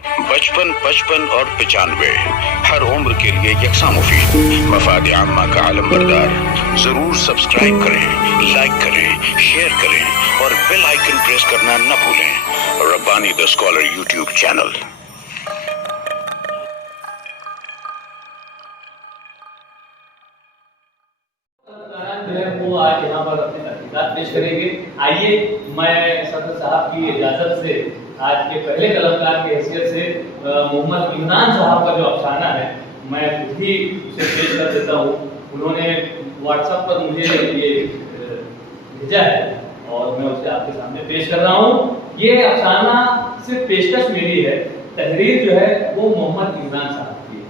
55 55 और 95 हर उम्र के लिए यकसा मुफीद। मफाद आम्मा का आलम बरदार। जरूर सब्सक्राइब करें, लाइक करें, शेयर करें और बेल आइकन प्रेस करना न भूलें। Rabbani the scholar YouTube channel. वो आज यहाँ पर अपनी तहकीकात पेश करेंगे। आइए मैं सदर साहब की इजाज़त से आज के पहले कलमकार की हैसियत से मोहम्मद इमरान साहब का जो अफसाना है मैं खुद ही उसे पेश कर देता हूँ। उन्होंने व्हाट्सएप पर मुझे ये भेजा है और मैं उसे आपके सामने पेश कर रहा हूँ। ये अफसाना सिर्फ पेशकश मेरी है, तहरीर जो है वो मोहम्मद इमरान साहब की है।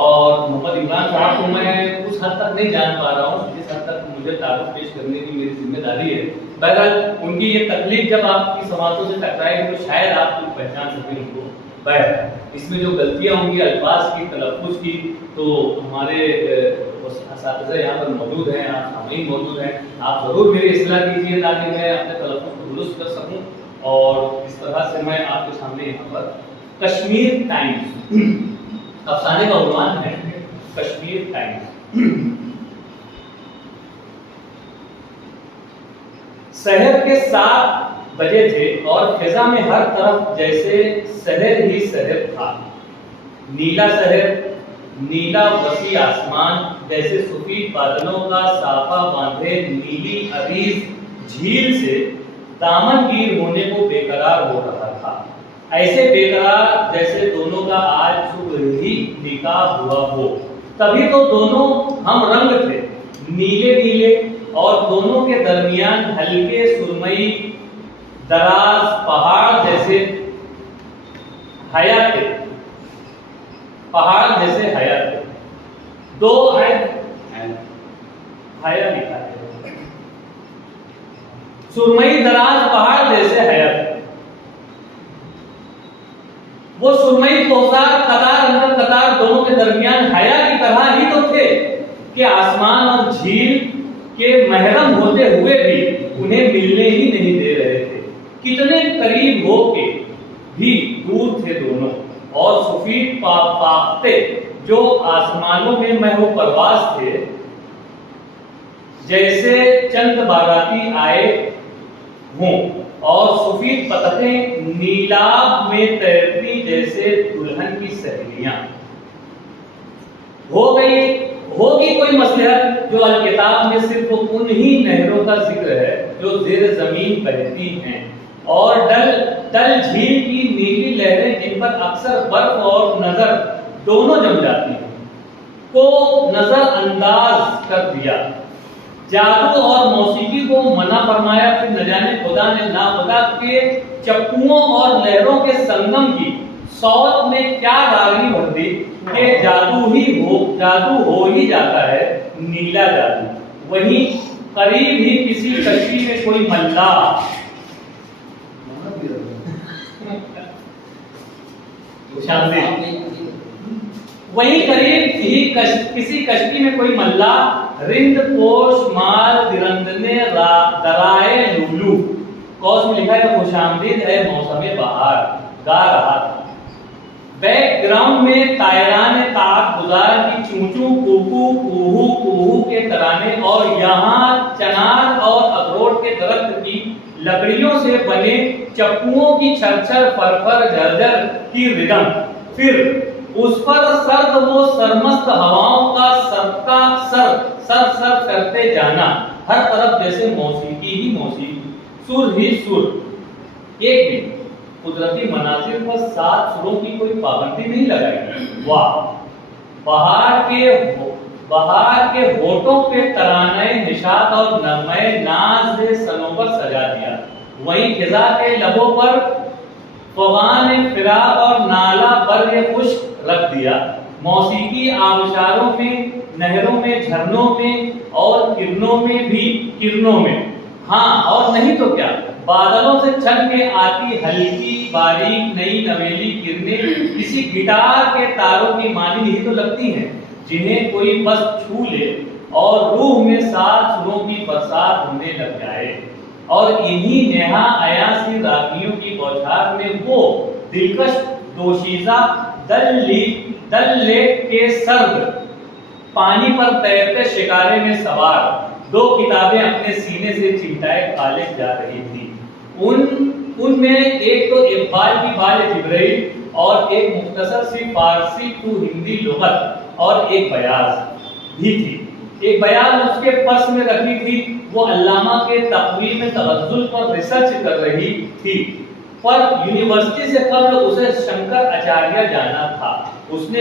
और मोहम्मद इमरान साहब को मैं उस हद तक नहीं जान पा रहा हूँ जिस हद तक मुझे तारुफ पेश करने की मेरी जिम्मेदारी है। बहरहाल उनकी ये तकलीफ जब आपकी समातों से टकराएगी तो शायद आप कुछ पहचान सकें उनको। बहरहाल इसमें जो गलतियाँ होंगी अल्फाज की, तलफ़्फ़ुज़ की, तो हमारे असातिज़ा यहाँ पर मौजूद हैं, आप सामईन मौजूद हैं, आप ज़रूर मेरी इस्लाह कीजिए ताकि मैं अपने तलफ़्फ़ुज़ को दुरुस्त कर सकूँ। और इस तरह से मैं आपके सामने यहाँ पर कश्मीर टाइम्स अफसाने का उन्वान है कश्मीर टाइम्स। शहर के 7 बजे थे और फिजा में हर तरफ जैसे शहर ही शहर था। नीला शहर, नीला वसी आसमान, जैसे सफेद बादलों का साफा बांधे नीली अरीज झील से दामनगीर होने को बेकरार हो रहा था। ऐसे बेकरार जैसे दोनों का आज सुबह ही निकाह हुआ हो। तभी तो दोनों हम रंग थे, नीले नीले, और दोनों के दरमियान हल्के सुरमई दराज पहाड़ जैसे हया थे, पहाड़ जैसे हया थे। दो हया लिखा है, सुरमई दराज पहाड़ जैसे हया थे। वो सुरमई पोशाक कतार अंदर कतार दोनों के दरमियान हया की तरह ही तो थे कि आसमान और झील के महरम होते हुए भी उन्हें मिलने ही नहीं दे रहे थे। कितने करीब हो के भी दूर थे दोनों, और सफेद पाखते जो आसमानों में महव परवास थे, जैसे चंद बाराती आए हों, और सफेद पतंगें नीलाभ में तैरती जैसे दुल्हन की सहेलियां। होगी कोई मसलहत जो अल किताब में सिर्फ उन्हीं नहरों का जिक्र है जो ज़ेर जमीन बहती हैं, और डल झील की नीली लहरें जिन पर अक्सर बर्फ और नजर दोनों जम जाती हैं, को नजरअंदाज कर दिया। जादू और मौसीकी को मना फरमाया। फिर न जाने खुदा ने ना खुदा के चप्पुओं और लहरों के संगम की सौत में क्या रागनी भर दी कि जादू हो ही जाता है नीला जादू। वहीं करीब ही किसी कश्ती में कोई मल्लाह वहीं करीब ही किसी कश्ती में कोई मल्लाह रिंद पोश माल दिरंदने दराए लुलू, कौस में लिखा है खुशामदीद है मौसम बहार, गा रहा था। बैकग्राउंड में तायरान ताक गुजार की चूचू कुकू कुहू कुहू के तराने, और यहाँ चनार और अखरोट के दरख्त की लकड़ियों से बने चप्पुओं की छरछर फरफर झरझर की रिदम। फिर उस पर सर्द वो सरमस्त हवाओं का सर करते जाना, हर तरफ जैसे मौसीकी ही मौसीकी, सुर ही सुर। एक भी कुदरती मनासिर पर 7 सुरों की कोई पाबंदी नहीं लगाई। वाह, बहार के होठों पे तराने निशात और नगमे नाज से सनोबर सजा दिया। वहीं खिजा के लबों पर फवान फिराक और नाला बर्रे खुश्क रख दिया। मौसीकी आबशारों में, नहरों में, झरनों में और किरणों में, हाँ और नहीं तो क्या, बादलों से छन के आती हल्की बारीक नई नवेली किरणें किसी गिटार के तारों की मानी ही तो लगती हैं, जिन्हें कोई बस छू ले और रूह में 7 सुरों की बरसात होने लग जाए। और इन्हीं नेहा अयासी रागियों की बौछार में वो दिलकश दोशीज़ा दल लेक के सर्द पानी पर तैरते शिकारे में सवार 2 किताबें अपने सीने से चिमटाए कॉलेज जा रही थी। उनमें एक तो इक़बाल की बाल जिब्राइल और एक मुख्तसर सी फारसी टू हिंदी लुगत और एक बयाज भी थी। एक बयाज उसके पर्स में रखी थी। वो अल्लामा के तक़वीम तवज्जुल पर रिसर्च कर रही थी, पर यूनिवर्सिटी से कब्ल उसे शंकर आचार्य जाना था। उसने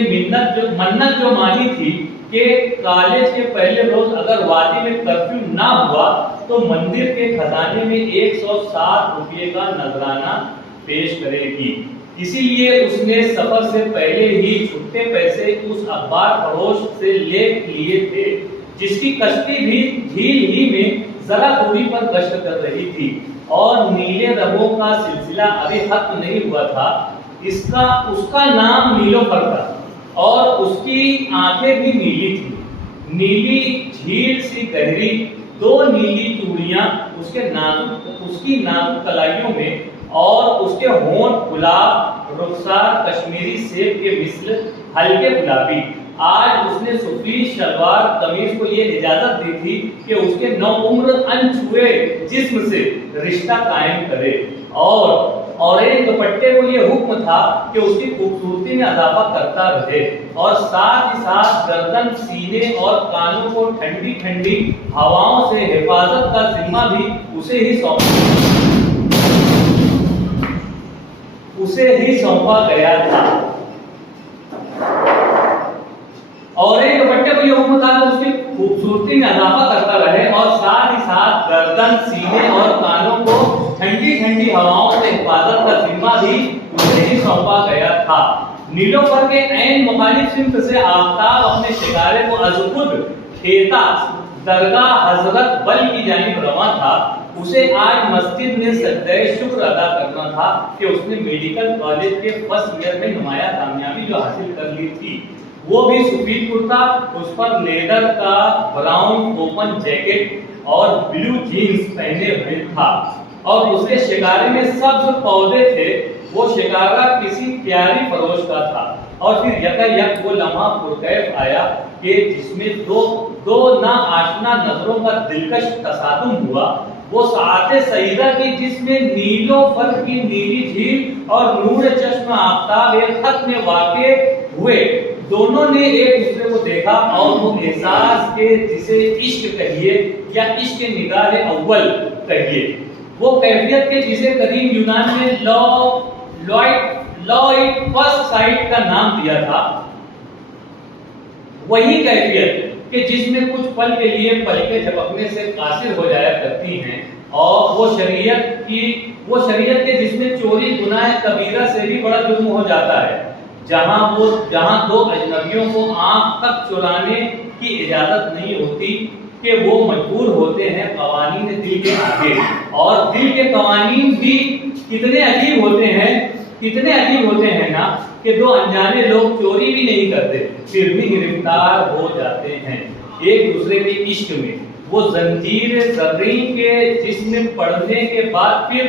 मन्नत जो मानी थी कि कॉलेज के पहले रोज अगर वादी में कर्फ्यू ना हुआ तो मंदिर के खजाने में 107 रुपये का नजराना पेश करेगी। इसीलिए उसने सफर से पहले ही छुट्टे पैसे उस अखबार फरोश से ले लिए थे, जिसकी कश्ती भी झील ही में जरा दूरी पर गश्त कर रही थी और नीले रंगों का सिलसिला अभी खत्म नहीं हुआ था। उसका नाम नीलोफर था और उसकी आंखें भी नीली थी, नीली झील सी गहरी। 2 नीली चूड़ियां उसकी नाजुक कलाइयों में और उसके होंठ गुलाब, रुखसार कश्मीरी सेब के मिसल हल्के गुलाबी। आज उसने सूफी शलवार कमीज को ये इजाजत दी थी कि उसके नौउम्र अनछुए जिस्म से रिश्ता कायम करे और एक दुपट्टे को ये हुक्म था कि उसकी खूबसूरती में इजाफा करता रहे और साथ ही साथ गर्दन, सीने और कानों को ठंडी ठंडी हवाओं से हिफाजत का जिम्मा भी उसे ही सौंपा गया था। और एक दुपट्टे को ये हुक्म था कि उसकी खूबसूरती में इजाफा करता रहे और साथ ही साथ गर्दन, सीने और कानों को ठंडी ठंडी हवाओं से हिफाजत का जिम्मा भी उसे ही सौंपा गया था। नीलोफर के ऐन मुखालिफ सिमत से आफताब अपने शिकारे को अज़खुद खेता दरगाह हजरत बल की जानिब रवां था। उसे आज मस्जिद में सजदे शुक्र अदा करना था कि उसने मेडिकल कॉलेज के फर्स्ट ईयर में नुमाया कामयाबी जो हासिल कर ली थी, वो भी सफेद कुर्ता, उस पर लेदर का ब्राउन ओपन जैकेट और ब्लू जीन्स पहने हुए था और उसके शिकारे में सब्ज पौधे थे। वो शिकारा किसी प्यारी फरोश का था और फिर यकायक वो लम्हा पुरकैफ आया कि जिसमें दो ना आशना नजरों का दिलकश तसादुम हुआ। वो साते सईदा की जिसमें नीलोफर की नीली झील और नूर चश्म आफताब एक खत में वाक़े हुए। दोनों ने एक दूसरे को देखा और वो एहसास के जिसे इश्क कहिए या इश्क निगाह अव्वल कहिए, वो कैफियत के जिसे कदीम यूनान में लॉइड फर्स्ट साइट का नाम दिया था, वही कैफियत कि जिसमें कुछ पल के लिए पलकें झपकने से कासिर हो जाया करती हैं और वो शरीयत के जिसमें चोरी गुनाह कबीरा से भी बड़ा जुर्म हो जाता है, जहां 2 अजनबियों को आंख तक चुराने की इजाजत नहीं होती कि वो मजबूर होते हैं कवानीन दिल के आगे। और दिल के कवानीन भी कितने अजीब होते हैं ना कि 2 अनजाने लोग चोरी भी नहीं करते फिर भी गिरफ्तार हो जाते हैं एक दूसरे के इश्क में। वो जंजीर ज़र्रीन के जिसमें पड़ने के बाद फिर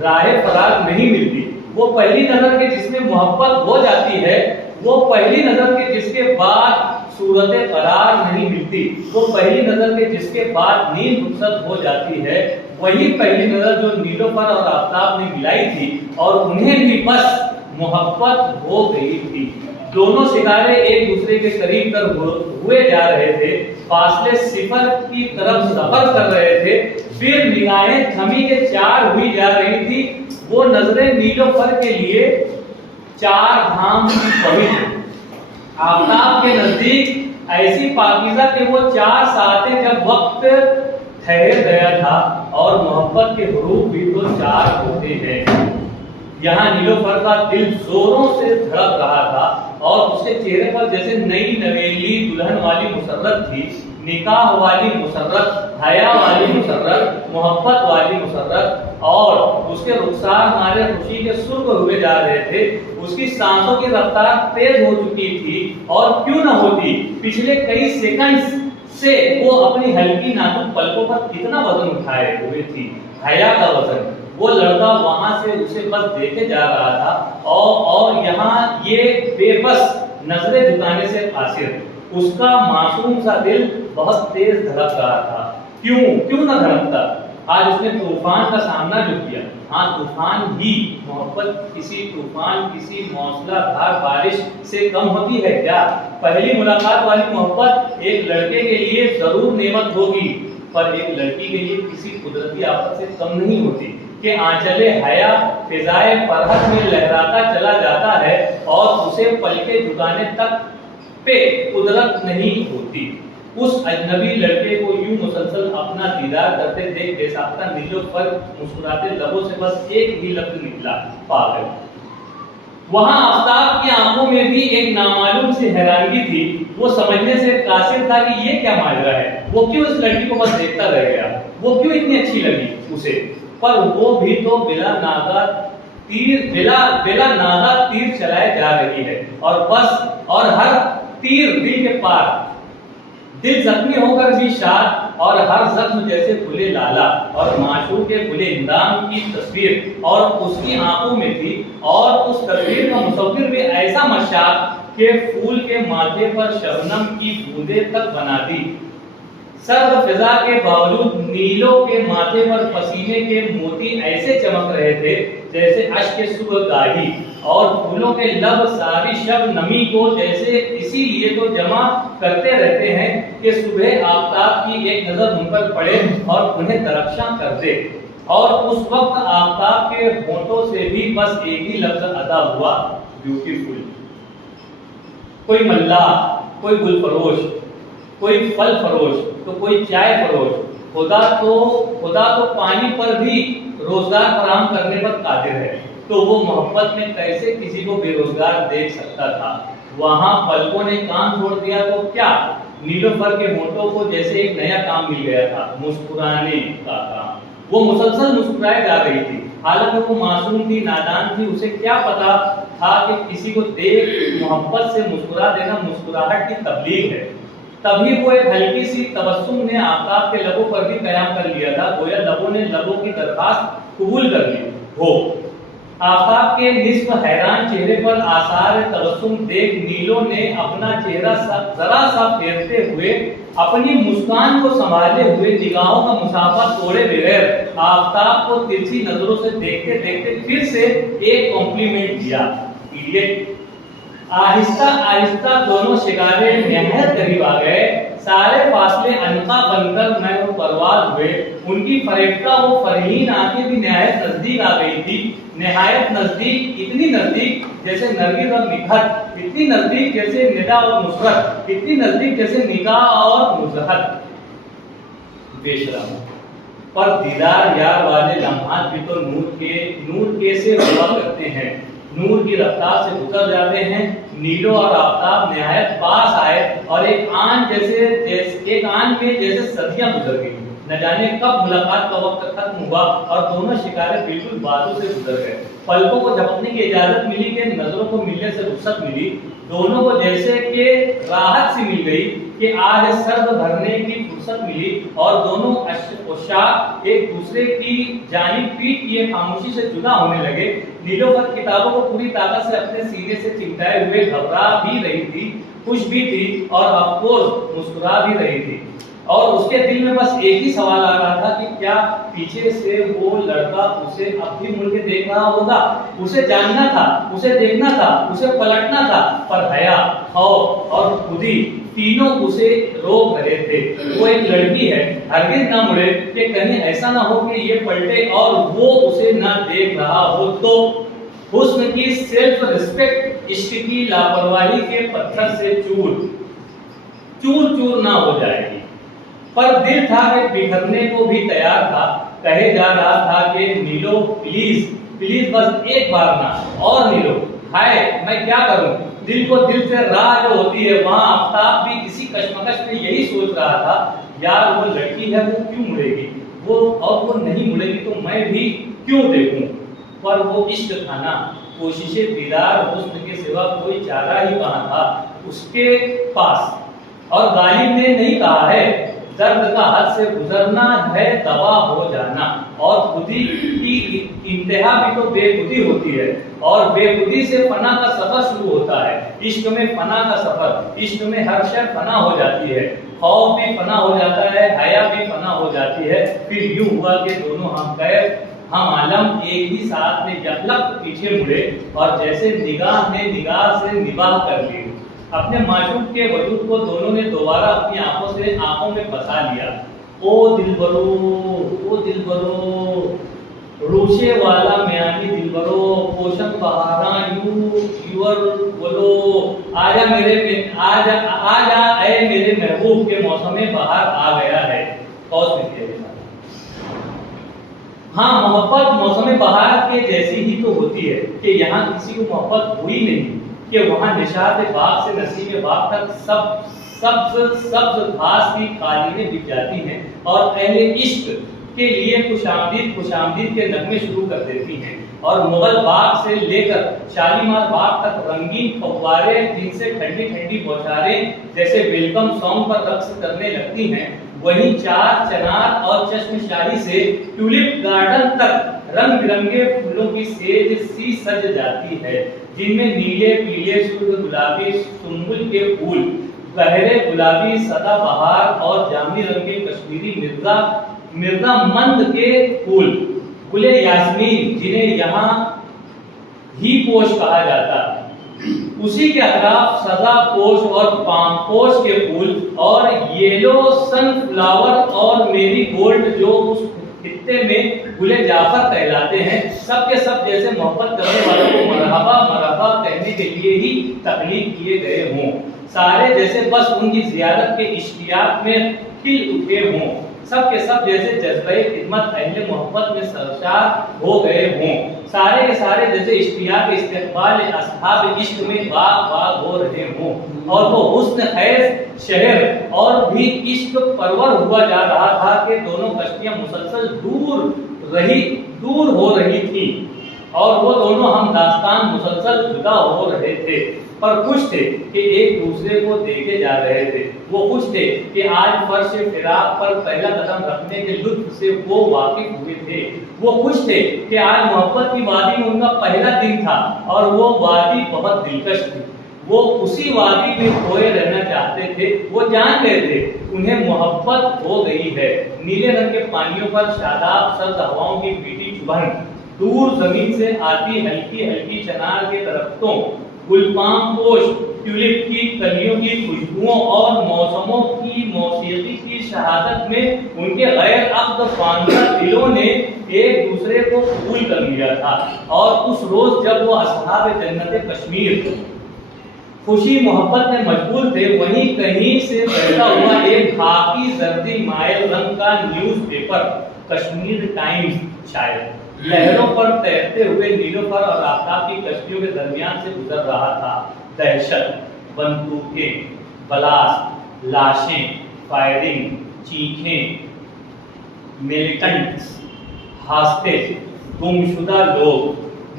राह फरार नहीं मिलती। वो पहली नजर के जिसमें मोहब्बत हो जाती है, वो पहली नजर के जिसके बाद सूरत करार नहीं मिलती, वो पहली नजर के जिसके बाद नींद रुखसत हो जाती है, वही पहली नजर जो नीलोफर और आफताब ने मिलाई थी और उन्हें भी बस मोहब्बत हो गई थी। दोनों सितारे एक दूसरे के करीब तर हुए जा रहे थे, फासले सिफर की तरफ सफर कर रहे थे, फिर निगाहें थमी के 4 हुई जा रही थी। वो नजरें नीलोफर के लिए 4 धाम की पवित्र, आफताब के नजदीक ऐसी पाकीज़ा कि वो 4 सातें जब वक्त ठहर गया था और मोहब्बत के हरूफ भी तो 4 होते हैं। यहाँ नीलोफर का दिल जोरों से धड़क रहा था और उसके चेहरे पर जैसे नई नवेली दुल्हन वाली मुसर्रत थी, निकाह वाली मुसर्रत, हया वाली मुसर्रत, मोहब्बत वाली मुसर्रत। और उसके रुखसार हमारे खुशी के सुर्ख हुए जा रहे थे, उसकी सांसों की रफ्तार तेज हो चुकी थी और क्यों न होती, पिछले कई सेकंड्स से वो अपनी हल्की नाजुक पलकों पर कितना वजन उठाए हुए थी, हया का वजन। वो लड़का वहां से उसे बस देखे जा रहा था और यहाँ ये बेबस नजरें झुकाने से कासिर, उसका मासूम सा दिल बहुत तेज धड़क रहा था। क्यों ना धड़कता? आज उसने तूफान का सामना जो किया, हाँ तूफान ही, मोहब्बत किसी तूफान, किसी मौसलाधार बारिश से कम होती है क्या? पहली मुलाकात वाली मोहब्बत एक लड़के के लिए जरूर नेमत होगी, पर एक लड़की के लिए किसी कुदरती आफत से कम नहीं होती कि आंचले हया फिजाए फरहत में लहराता चला जाता है और उसे पलके झुकाने तक पे कुदरत नहीं होती। उस अजनबी लड़के को यूं मुसलसल अपना दीदार करते देख बेसाख्ता नीलोफर मुस्कुराते लबों से बस एक ही लफ्ज निकला, पागल। वहां आफ्ताब की आंखों में भी एक नामालूम सी हैरानगी थी। वो समझने से कासिर था कि ये क्या माजरा है, वो क्यों इस लड़की को बस देखता रह गया, वो क्यों इतनी अच्छी लगी उसे। पर वो भी तो बिला नागा तीर चलाए जा रही है, और हर तीर दिल के पार, दिल जख्मी होकर भी शाद, और हर जख्म जैसे खुले लाला और माशूक के खुले इंदाम की तस्वीर और उसकी आंखों में थी। और उस तस्वीर का मुसव्विर भी ऐसा मशाक के फूल के माथे पर शबनम की बूंदें तक बना दी। सर्द फिजा के बावजूद नीलों के माथे पर पसीने के मोती ऐसे चमक रहे थे जैसे अश्क सुबह गाही, और फूलों के लब सारी शब नमी को जैसे इसीलिए तो जमा करते रहते हैं कि सुबह आफताब की एक नजर उन पर पड़े और उन्हें तरक्शां कर दे। और उस वक्त आफताब के होठों से भी बस एक ही लफ्ज अदा हुआ, ब्यूटीफुल। कोई मल्ला, कोई गुलफरोश, कोई फल फरोश, तो कोई चाय फरोश, खुदा तो पानी पर भी रोजगार फराहम करने पर कादिर है, तो वो मोहब्बत में कैसे किसी को बेरोजगार देख सकता था। वहां पलकों ने काम छोड़ दिया तो क्या, नीलोफर के होठों को जैसे एक नया काम मिल गया था, मुस्कुराने का काम। वो मुसलसल मुस्कुराए जा रही थी, हालांकि वो मासूम थी, नादान थी। उसे क्या पता था कि किसी को देख मोहब्बत से मुस्कुरा देना मुस्कुराहट की तबलीग है। तभी वो एक हल्की सी तबस्सुम ने आफताब के लबों पर भी कयाम कर लिया था, गोया लबों ने लबों की दरखास्त कबूल कर ली हो। आफताब के निस्फ हैरान चेहरे पर आसार तबस्सुम देख नीलों ने अपना चेहरा जरा सा फेरते हुए, अपनी मुस्कान को संभाले हुए, निगाहों का मुसाफा तोड़े बगैर आफताब को तिरछी नजरों से देखते देखते फिर से एक कॉम्प्लीमेंट दिया, इडियट। आहिस्ता आहिस्ता दोनों शिकारे निहायत करीब आ गए, सारे फासले अनका बनकर मैं वो परवाज हुए। उनकी फरेफ्ता वो फरहीन आंखें भी निहायत नजदीक आ गई थी, निहायत नजदीक, इतनी नजदीक जैसे नरगिस और निखत, इतनी नजदीक जैसे निदा और नुसरत, इतनी नजदीक जैसे निकाह और नुजहत। बेशरम पर दीदार यार वाले लम्हात भी तो नूर के से हुआ करते हैं, नूर की रफ्तार से गुजर जाते हैं। नीलो और आफताब निहायत पास आए और एक आन में जैसे सदियां गुजर गई। न जाने कब मुलाकात का वक्त खत्म हुआ और दोनों शिकारे बिल्कुल बाजू से गुजर गए। पलकों को झपकने की इजाजत मिली कि नजरों को मिलने से रुखसत मिली। दोनों को जैसे कि राहत सी मिल गई कि आज सर्द भरने की फुर्सत मिली, और दोनों अशाक एक दूसरे की जानिब पीठ किए खामोशी से जुदा होने लगे। नीलोफर किताबों को पूरी ताकत से अपने सीने से चिमटाए हुए घबरा भी रही थी, खुश भी थी और ऑफ कोर्स मुस्कुरा भी रही थी। और उसके दिल में बस एक ही सवाल आ रहा था कि क्या पीछे से वो लड़का उसे अब भी मुड़ के देख रहा होगा। उसे जानना था, उसे देखना था, उसे पलटना था, पर हया, खौफ और खुदी तीनों उसे रोक रहे थे। वो एक लड़की है, हरगिज ना मुड़े कि कहीं ऐसा ना हो कि ये पलटे और वो उसे ना देख रहा हो, तो हुस्न की सेल्फ रिस्पेक्ट इश्क की लापरवाही के पत्थर से चूर ना हो जाएगी। पर दिल था कि बिखरने को भी तैयार था। कहे जा रहा था कि नीलो प्लीज प्लीज बस एक बार ना, और नीलो हाय मैं क्या करूं। दिल को दिल से राह जो होती है, वहां आफताब भी इसी कश्मकश में यही सोच रहा था, यार वो लड़की है, वो क्यों मुड़ेगी, वो नहीं मुड़ेगी तो मैं भी क्यों देखूं। पर वो इश्क था ना, कोशिशे दीदार हुस्न के सिवा कोई चारा ही कहां था उसके पास। और गालिब ने नहीं कहा है, दर्द का हद से गुजरना है दवा हो जाना। और खुदी की इंतहा भी तो बेखुदी होती है, और बेखुदी से फना का सफर शुरू होता है। इश्क में फना का सफर, इश्क में हर शय फना हो जाती है, खौफ भी फना हो जाता है, हया भी फना हो जाती है। फिर यूं हुआ कि दोनों हम कैफ हम आलम एक ही साथ में यकलक पीछे मुड़े, और जैसे निगाह ने निगाह से निबाह कर ली। अपने माशूक के वजूद को दोनों ने दोबारा अपनी आंखों में बसा लिया। ओ दिलबरो, ओ दिलबरो, रोशे वाला म्यानी दिलबरो, पोषण बहारा यूर बोलो, आजा ऐ मेरे महबूब के मौसम में बहार आ गया है। हाँ, मोहब्बत मौसम बहार के जैसी ही तो होती है कि यहाँ किसी को मोहब्बत हुई नहीं, कि वहाँ निशात बाग से नसीब बाग तक सब्ज घास की कालीनें बिक जाती हैं, और अहले इश्क के लिए खुशामदीद के नगमे शुरू कर देती हैं। और मुगल बाग से लेकर शालीमार बाग तक रंगीन फव्वारे, जिनसे ठंडी ठंडी बौछारें जैसे वेलकम सॉन्ग पर रक्स करने लगती हैं, वहीं चार चनार और चश्मशाही से ट्यूलिप गार्डन तक रंग बिरंगे फूलों की सेज सी सज जाती है, जिनमें नीले पीले शुद्ध गुलाबी सुंबुल के फूल, गहरे गुलाबी सदाबहार और जामुनी रंग के कश्मीरी मिर्जा मंद के फूल, गुले यास्मीन जिन्हें यहाँ ही पोश कहा जाता है, उसी के अतराफ सदा पोश और पाम पोश के फूल, और येलो सनफ्लावर और मेरी गोल्ड जो उस खित्ते में गुले जाफर कहलाते हैं, सब के सब जैसे मोहब्बत करने वालों को मरहबा मरहबा कहने के लिए ही तख्लीक किए गए हों। सारे जैसे बस उनकी ज़ियारत के इश्तियाक में खिल उठे हों, सब के सब जैसे जज्बे खिदमत अहले मोहब्बत में सरशार हो गए हों। सारे के सारे जैसे इश्तियाक इस्तिक़बाल अस्हाब इश्क में बाग हो रहे हों, और वो हुस्न खैर शहर और भी इश्क परवर हुआ जा रहा था कि दोनों कश्तियां मुसलसल दूर हो रही थी, और वो दोनों हम दास्तान मुसलसल जुदा हो रहे थे, पर खुश थे कि एक दूसरे को देखे जा रहे थे। वो खुश थे कि आज फर्श फिराक पर पहला कदम रखने के लुत्फ से वो वाकिफ हुए थे। वो खुश थे कि आज मोहब्बत की वादी में उनका पहला दिन था, और वो वादी बहुत दिलकश थी। वो उसी वादी में खोए रहना चाहते थे। वो जान गए थे उन्हें मोहब्बत हो गई है। नीले रंग के पानियों पर शादाब सर्द हवाओं की बीटी चुभन, दूर जमीन से आती हल्की हल्की चनार के दरख्तों, गुलपाम पोश ट्यूलिप की कलियों की खुशबुओं और मौसमों की मौसीकी की शहादत में उनके गैर अक़्द फांदा दिलों ने एक दूसरे को कबूल कर लिया था। और उस रोज जब वो असहाब जन्नत कश्मीर खुशी मोहब्बत में मजबूर थे, वहीं कहीं से बहता हुआ एक खाकी जर्दी माइल रंग का न्यूज़पेपर कश्मीर टाइम्स शायद लहरों पर तैरते हुए नीलोफर और आफताब की कश्तियों के दरमियान से गुजर रहा था। दहशत, बंदूकें, ब्लास्ट, लाशें, फायरिंग, चीखें, मिलिटेंट्स, हॉस्टेज, गुमशुदा लोग,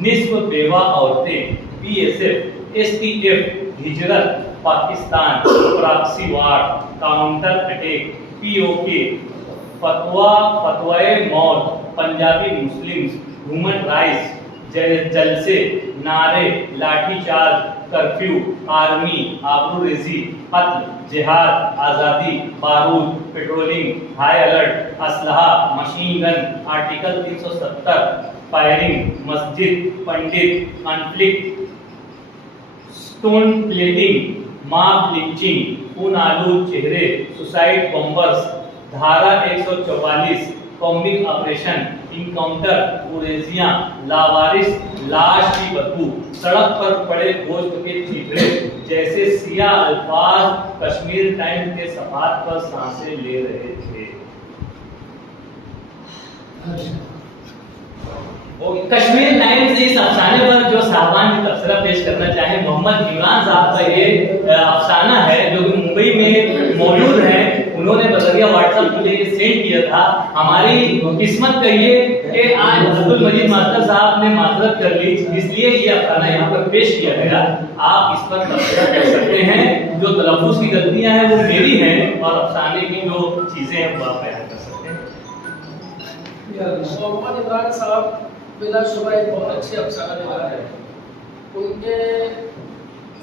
निस्फ बेवा औरतें, बीएसएफ, एसटीएफ, हिजरत, Pakistan, proxy war, counter attack, POK, फतवाए मौत, पंजाबी मुस्लिम्स, ह्यूमन राइट्स, जलसे, नारे, लाठीचार्ज, कर्फ्यू, आर्मी, आबरूरेजी, कत्ल, जिहाद, आज़ादी, बारूद, पेट्रोलिंग, हाई अलर्ट, असलहा, मशीन गन, आर्टिकल 370, फायरिंग, मस्जिद, Pandit, conflict, stone pelting, mob lynching, खून आलूद चेहरे, सुसाइड बॉम्बर्स, धारा 144, कॉमिक ऑपरेशन, इनकाउंटर, उरेजिया, लावारिस, लाश की बदबू, सड़क पर पड़े गोश्त के चीथड़े जैसे सियाह अल्फाज कश्मीर टाइम्स के सफात पर सांसें ले रहे थे। कश्मीर टाइम्स इस अफसाने पर जो साहबान की तबसरा पेश करना चाहे, मोहम्मद इमरान साहब का ये अफसाना है जो कि मुंबई में मौजूद है। उन्होंने बजरिया व्हाट्सएप मुझे सेंड किया था। हमारी किस्मत कहिए कि आज अब्दुल मजीद मास्टर साहब ने माजरत कर ली, इसलिए ये अफसाना यहाँ पर पेश किया गया। आप इस पर तबसरा कर सकते हैं। जो तलफ़्फ़ुज़ की गलतियाँ हैं वो मेरी हैं, और अफसाने की जो चीज़ें हैं वो आप बयान कर सकते हैं। मोहम्मद इमरान साहब बिलाशुबा एक बहुत अच्छे अफसाना निगार है। उनके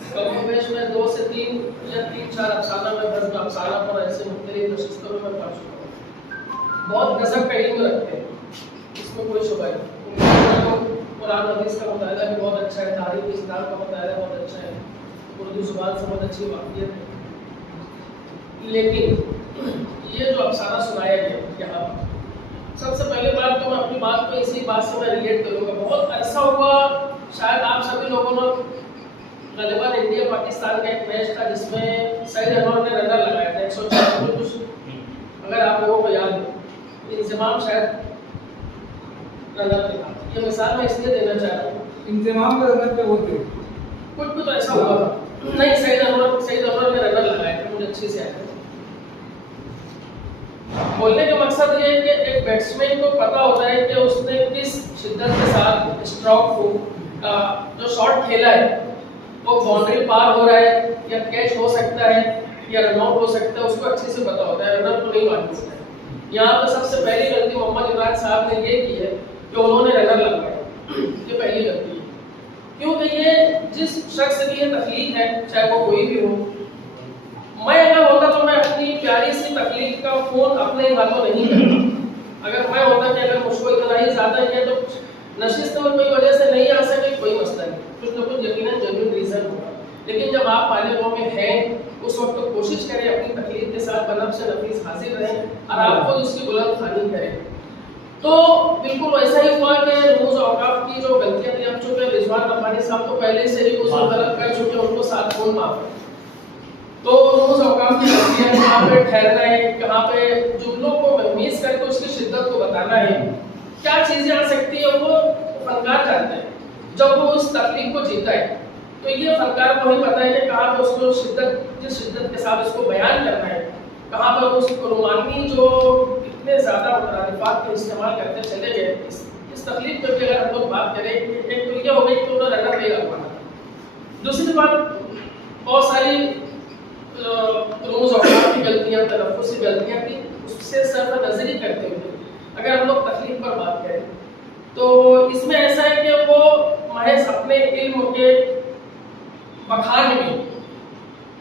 कमोबेश में 2 से 3 या 3-4 अफसाना में बस अफसाना पर ऐसे मुख्तलिफ नशिस्तों में पढ़ चुका हूँ। बहुत गजब का इल्म रखते हैं, इसमें कोई शुबा नहीं। कुरान हदीस का मुताला भी बहुत अच्छा है, तारीख इस्लाम का मुताला बहुत अच्छा है, उर्दू ज़ुबान से बहुत अच्छी वाक़ियत है। लेकिन ये जो अफसाना सुनाया गया यहाँ पर, सबसे पहले बात तो मैं अपनी बात को इसी बात से मैं रिलेट करूँगा। बहुत अरसा हुआ, शायद आप सभी लोगों ने गलबन इंडिया पाकिस्तान का एक मैच था जिसमें सईद अनवर ने रनर लगाया था 104 कुछ, अगर आप लोगों को याद हो। इंतजाम शायद रनर पे था, ये मिसाल मैं इसलिए देना चाह रहा हूँ। इंतजाम का रनर पे बोलते कुछ तो ऐसा हुआ था, नहीं सईद अनवर ने रनर लगाया था, मुझे अच्छे से याद है। बोलने का मकसद ये है कि एक बैट्समैन को पता होता है कि उसने किस शिद्दत के साथ स्ट्रोक को जो शॉट खेला है वो बाउंड्री पार हो रहा है या कैच हो सकता है या रन आउट हो सकता है, उसको अच्छे से पता होता है, रनर को नहीं मालूम होता है। यहाँ पर सबसे पहली गलती मोहम्मद इमरान साहब ने ये की है कि उन्होंने रनर लगवाया, ये पहली गलती है। क्योंकि ये जिस शख्स की ये तकलीफ है, चाहे वो कोई भी हो, मैं अगर होता तो मैं अपनी प्यारी सी तकलीफ का फोन अपने हाथों नहीं करता। अगर मैं होता कि अगर मुझको इतना ही ज्यादा है तो नशिस्त में कोई वजह से नहीं आ सके, कोई मसला नहीं, कुछ ना कुछ यकीनन जेन्युइन रीजन होगा। लेकिन जब आप पाले में हैं उस वक्त तो कोशिश करें अपनी तकलीफ के साथ बनफ्स नफीस हाजिर रहें और आप खुद उसकी बुलंद खानी करें। तो बिल्कुल वैसा ही हुआ कि रूज़ औकाफ की जो गलतियां थी, अब चूंकि रिजवान रब्बानी साहब तो पहले से ही उसको गलत कर चुके, उनको 7 खून माफ है। तो रोज औकाफ की गलतियां, कहाँ पे ठहरना है, कहाँ पे जुमलों को महमीज करके उसकी शिद्दत को बताना है, क्या चीजें आ सकती है, वो फनकार जानते हैं जब वो उस तकलीफ को जीता है। तो ये फनकार को ही पता है कि कहाँ पे उसको जिस शिद्दत के साथ उसको बयान करना है, कहाँ पर उस रोमानी जो इतने ज्यादा मुतरादिफात के इस्तेमाल करते चले गए। इस तकलीफ पर भी अगर हम लोग बात करें, एक तो ये हो गई कि उन्होंने रनर नहीं लगवाना। दूसरी बात, बहुत सारी रोज औकाफ की गलतियां, तलफ़्फ़ुज़ की गलतियां थी, उससे सरफ नजरी करते हुए अगर हम लोग तकलीफ पर बात करें तो इसमें ऐसा है कि वो महज अपने इल्म के बखान में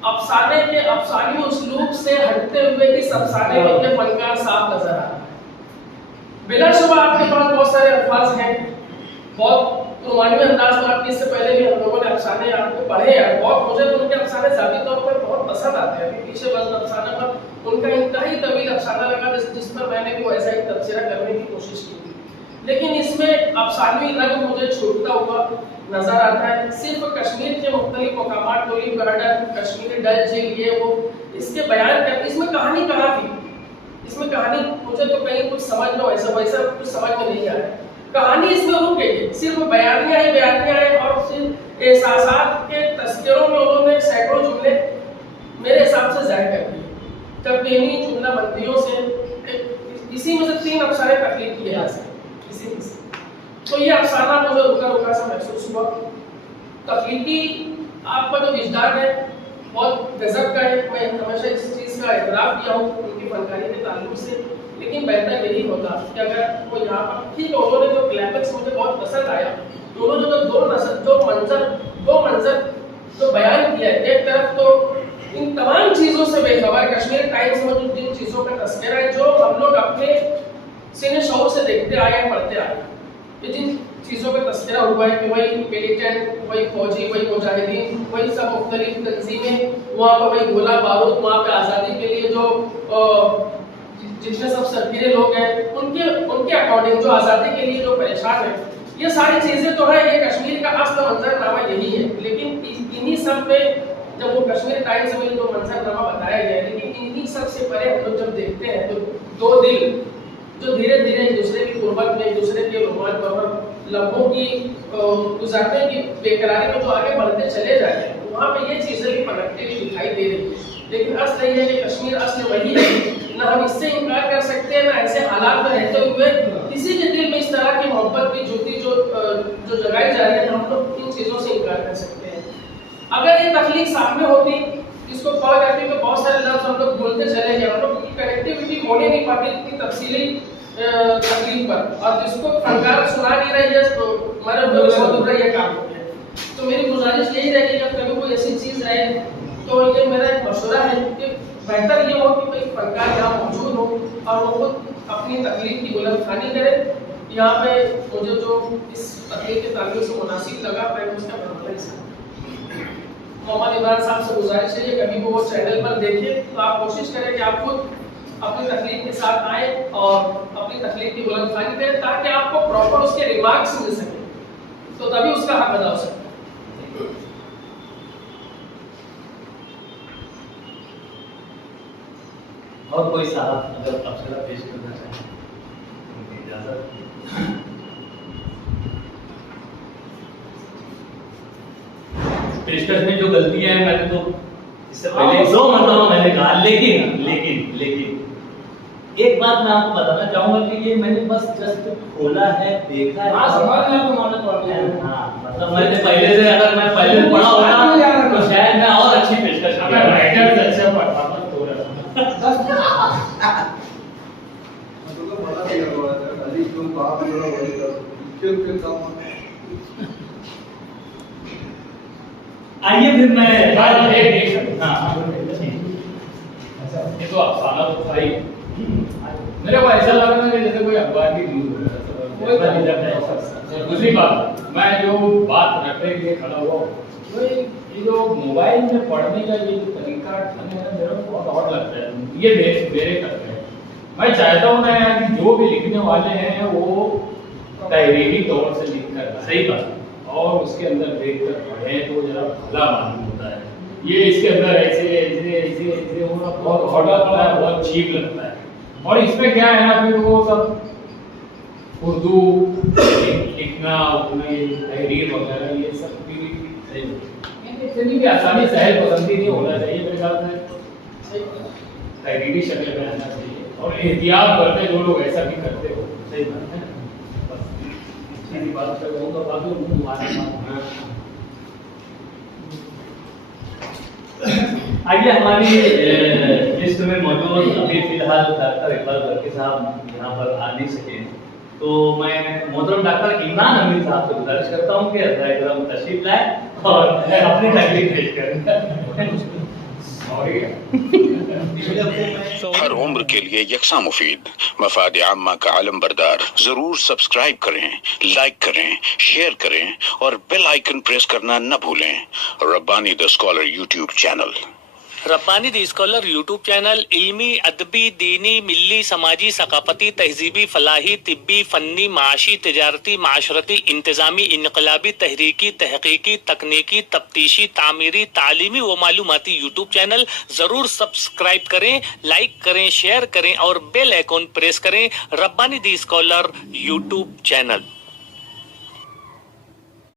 अफसाने के अफसानी उसलूब से हटते हुए इस अफसाने में फनकार साफ नजर आ रहा है। बिलाशुबा आपके पास बहुत सारे अल्फाज हैं, बहुत रोमानी अंदाज में आपके इससे पहले भी हम लोगों ने अफसाने आपको पढ़े हैं, बहुत मुझे तो उनके अफसाने ज़ाती तौर पर बहुत पसंद आते हैं। अभी पीछे बस अफसाने पर उनका इंतहाई तवील अफसाना लगा जिस पर मैंने भी वैसा ही तबसरा करने की कोशिश की थी, लेकिन इसमें अफसानी रंग मुझे छूटता हुआ नजर आता है। सिर्फ कश्मीर के मुख्तलिफ मकामात, टोली गार्डन, कश्मीरी डल झील, ये वो इसके बयान करते, इसमें कहानी कहाँ थी, इसमें कहानी मुझे तो कहीं कुछ समझ में वैसा कुछ समझ में नहीं आ रहा है। कहानी इसमें रुक गई, सिर्फ बयानियां हैं और सिर्फ एहसासात के तस्करों में उन्होंने सैकड़ों जुमले मेरे हिसाब से ज़ाहिर कर दिए। जब इन्हीं जुमला बंदियों से इसी में से 3 अफसाने तकलीफ किए जा सकते, इसी में से। तो ये अफसाना मुझे रुका सा महसूस हुआ। तकलीफी आपका जो विजदान है बहुत गजब का है, मैं हमेशा इस चीज़ का एतराफ़ किया हूँ उनकी फनकारी के ताल्लुक से। लेकिन बेहतर यही होता कि अगर वो यहाँ पर ठीक है, उन्होंने जो क्लैपिक्स मुझे बहुत पसंद आया, उन्होंने जो दो मंजर जो बयान किया है, एक तरफ तो इन तमाम चीज़ों से बेखबर कश्मीर टाइम्स में जिन चीज़ों का तस्करा है जो हम लोग अपने सीने शौर से देखते आए हैं, पढ़ते आए, कि जिन चीज़ों का तस्करा हुआ है कि वही मिलिटेंट, वही फौजी, वही मुजाहिदीन, वही सब मुख्तलिफ तंजीमें, वहाँ पर वही गोला बारूद, वहाँ पे आज़ादी के लिए जो जितने सब सरफिरे लोग हैं उनके अकॉर्डिंग जो आज़ादी के लिए जो परेशान है, ये सारी चीज़ें तो है, ये कश्मीर का असल मंजरनामा यही है। लेकिन इन्हीं सब में जब वो कश्मीर टाइम्स में जो मंजरनामा बताया गया है, लेकिन इन्हीं सब से परे हम लोग जब देखते हैं तो 2 दिल जो धीरे धीरे एक दूसरे की गुर्बत में, एक दूसरे के रोमान पर लम्हों की गुजारने की बेकरारी में जो आगे बढ़ते चले जा रहे हैं, वहाँ पे ये चीज़ें भी पलटती हुई दिखाई दे रही है। लेकिन असल ये है कि कश्मीर असल वही है, ना हम इससे इनकार कर सकते हैं, ना ऐसे हालात में रहते हुए किसी के दिल में इस तरह की मोहब्बत की ज्योति जो जगाई जा रही है, हम लोग इन चीज़ों से इनकार कर सकते हैं। अगर ये तकलीफ सामने होती, इसको पढ़ करके तो बहुत सारे लफ्ज़ हम लोग बोलते चले गए, हम लोग की कनेक्टिविटी होने नहीं पाती, इतनी तफसीली तकलीफ पर, और जिसको फनकार सुना नहीं रही है तो हमारे बहुत दूर ये काम हो गया। तो मेरी गुजारिश यही रहेगी जब कभी कोई ऐसी चीज़ रहे तो ये मेरा एक मशवरा है कि बेहतर ये हो कि कोई फनकार यहाँ मौजूद हो और वो खुद अपनी तकलीफ की बुलंदखानी करे। यहाँ पे मुझे जो इस तकलीफ के ताल्लुक से मुनासिब लगा मैं उसका बराबर ही मोहम्मद इमरान साहब से गुजारिश है कभी वो चैनल पर देखें तो आप कोशिश करें कि आप खुद अपनी तकलीफ के साथ आए और अपनी तकलीफ की बुलंदखानी करें ताकि आपको प्रॉपर उसके रिमार्क्स मिल सके, तो तभी उसका हक अदा हो सकता है। और कोई साहब अगर तबसरा पेश करना चाहें उनकी इजाजत। पेशकश में जो गलतियां हैं मैंने तो इससे पहले 100 मरतबा मैंने कहा, लेकिन एक बात मैं आपको बताना चाहूंगा कि ये मैंने बस जस्ट खोला है, देखा है। हाँ, समझ में आपको मालूम पड़ गया। हाँ, मतलब मैंने पहले से अगर मैं पहले पढ़ा होता तो शायद मैं और अच्छी पेशकश मैं राइटर से अच्छा परफॉर्मेंस हो रहा आइए फिर मैं ये तो अफसाना तो था ही। मेरे को ऐसा लगा ना कि जैसे कोई अखबार की न्यूज हो रहा है। दूसरी बात, मैं जो बात रखने के लिए खड़ा हुआ हूँ, तो ये जो मोबाइल में पढ़ने का ये जो तरीका मेरे को बहुत और लगता है, ये मेरे करते हैं। मैं चाहता हूँ ना यार कि जो भी लिखने वाले हैं वो तहरीरी तौर से लिख कर, सही बात, और उसके अंदर देख कर पढ़े तो जरा भला मालूम होता है। ये इसके अंदर ऐसे होना बहुत हॉट लगता है, बहुत चीप लगता है। और इसमें क्या है ना, फिर वो सब उर्दू लिखना, तहरीर वगैरह ये सब भी इतनी भी आसानी सहल पसंदी नहीं होना चाहिए मेरे ख्याल से। तहरीरी शक्ल में आना चाहिए और एहतियात करते जो लोग ऐसा भी करते हो। सही बात है, बस बात कर रहा हूँ बाकी आइए हमारी लिस्ट में मौजूद अभी फिलहाल डॉक्टर इकबाल बर्की साहब यहाँ पर आ नहीं सके, तो मैं मोहतरम डॉक्टर इमरान हमीद साहब से गुजारिश करता हूँ कि अज़राइल तशरीफ लाए और अपनी तकलीफ पेश करें। हर उम्र के लिए यकसा मुफीद मफाद आम्मा का आलम बरदार। जरूर सब्सक्राइब करें, लाइक करें, शेयर करें और बेल आइकन प्रेस करना न भूलें। Rabbani the scholar YouTube channel. Rabbani the scholar YouTube channel इल्मी, अदबी, दीनी, मिल्ली, समाजी, सकाफती, तहजीबी, फलाही, तिब्बी, फन्नी, माशी, तिजारती, माशरती, इंतजामी, इनकलाबी, तहरीकी, तहकीकी, तकनीकी, तफ्तीशी, तामीरी, तालीमी व मालूमाती यूट्यूब चैनल जरूर सब्सक्राइब करें, लाइक करें, शेयर करें और बेल आइकॉन प्रेस करें। Rabbani the scholar YouTube channel.